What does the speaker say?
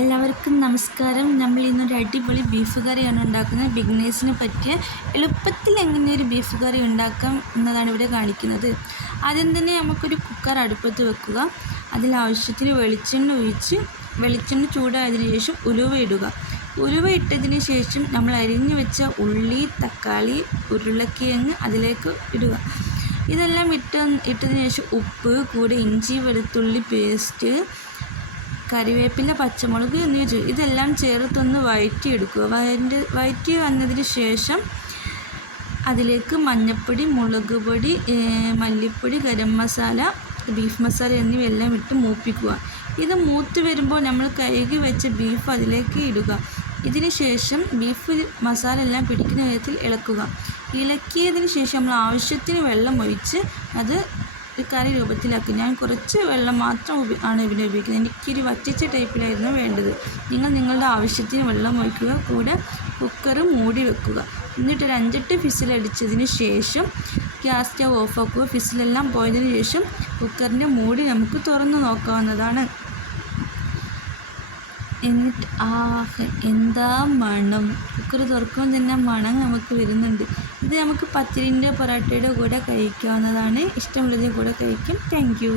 എല്ലാവർക്കും നമസ്കാരം. നമ്മൾ ഇന്നൊരു അടിപൊളി ബീഫ് കറിയാണ് ഉണ്ടാക്കുന്നത്. ബിഗിനേഴ്സിന് പറ്റിയ എളുപ്പത്തിൽ എങ്ങനെ ഒരു ബീഫ് കറി ഉണ്ടാക്കാം എന്നതാണ് ഇവിടെ കാണിക്കുന്നത്. ആദ്യം തന്നെ നമുക്കൊരു കുക്കർ അടുപ്പത്ത് വെക്കുക. അതിലാവശ്യത്തിന് വെളിച്ചെണ്ണ ഒഴിച്ച് വെളിച്ചെണ്ണ ചൂടായതിനു ശേഷം ഉലുവ ഇടുക. ഉലുവ ഇട്ടതിന് ശേഷം നമ്മൾ അരിഞ്ഞു വെച്ച ഉള്ളി, തക്കാളി, ഉരുളക്കിഴങ്ങ് അതിലേക്ക് ഇടുക. ഇതെല്ലാം ഇട്ടതിന് ശേഷം ഉപ്പ്, കൂടെ ഇഞ്ചി വെളുത്തുള്ളി പേസ്റ്റ്, കറിവേപ്പില, പച്ചമുളക് എന്നിവ ഇതെല്ലാം ചേർത്തൊന്ന് വഴറ്റിയെടുക്കുക. വഴറ്റി വന്നതിന് ശേഷം അതിലേക്ക് മഞ്ഞൾപ്പൊടി, മുളക് പൊടി, മല്ലിപ്പൊടി, ഗരം മസാല, ബീഫ് മസാല എന്നിവയെല്ലാം ഇട്ട് മൂപ്പിക്കുക. ഇത് മൂത്ത് വരുമ്പോൾ നമ്മൾ കഴുകി വെച്ച ബീഫ് അതിലേക്ക് ഇടുക. ഇതിന് ശേഷം ബീഫ് മസാല എല്ലാം പിടിക്കുന്ന വിധത്തിൽ ഇളക്കുക. ഇളക്കിയതിന് ശേഷം നമ്മൾ ആവശ്യത്തിന് വെള്ളം ഒഴിച്ച് അത് കറി രൂപത്തിലാക്കി. ഞാൻ കുറച്ച് വെള്ളം മാത്രം ആണ് ഇവിടെ ഉപയോഗിക്കുന്നത്. എനിക്കൊരു വറ്റിച്ച ടൈപ്പിലായിരുന്നു വേണ്ടത്. നിങ്ങളുടെ ആവശ്യത്തിന് വെള്ളം ഒഴിക്കുക. കൂടെ കുക്കർ മൂടി വെക്കുക. എന്നിട്ടൊരു 5-8 ഫിസിലടിച്ചതിന് ശേഷം ഗ്യാസ് സ്റ്റവ് ഓഫാക്കുക. ഫിസിലെല്ലാം പോയതിന് ശേഷം കുക്കറിൻ്റെ മൂടി നമുക്ക് തുറന്ന് നോക്കാവുന്നതാണ്. എന്നിട്ട് എന്താ മണം! കുക്കർ തുറക്കുമ്പോൾ തന്നെ മണം നമുക്ക് വരുന്നുണ്ട്. ഇത് നമുക്ക് പത്തിരിൻ്റെ പൊറോട്ടയുടെ കൂടെ കഴിക്കാവുന്നതാണ്. ഇഷ്ടമുള്ളതിൻ്റെ കൂടെ കഴിക്കും. Thank you.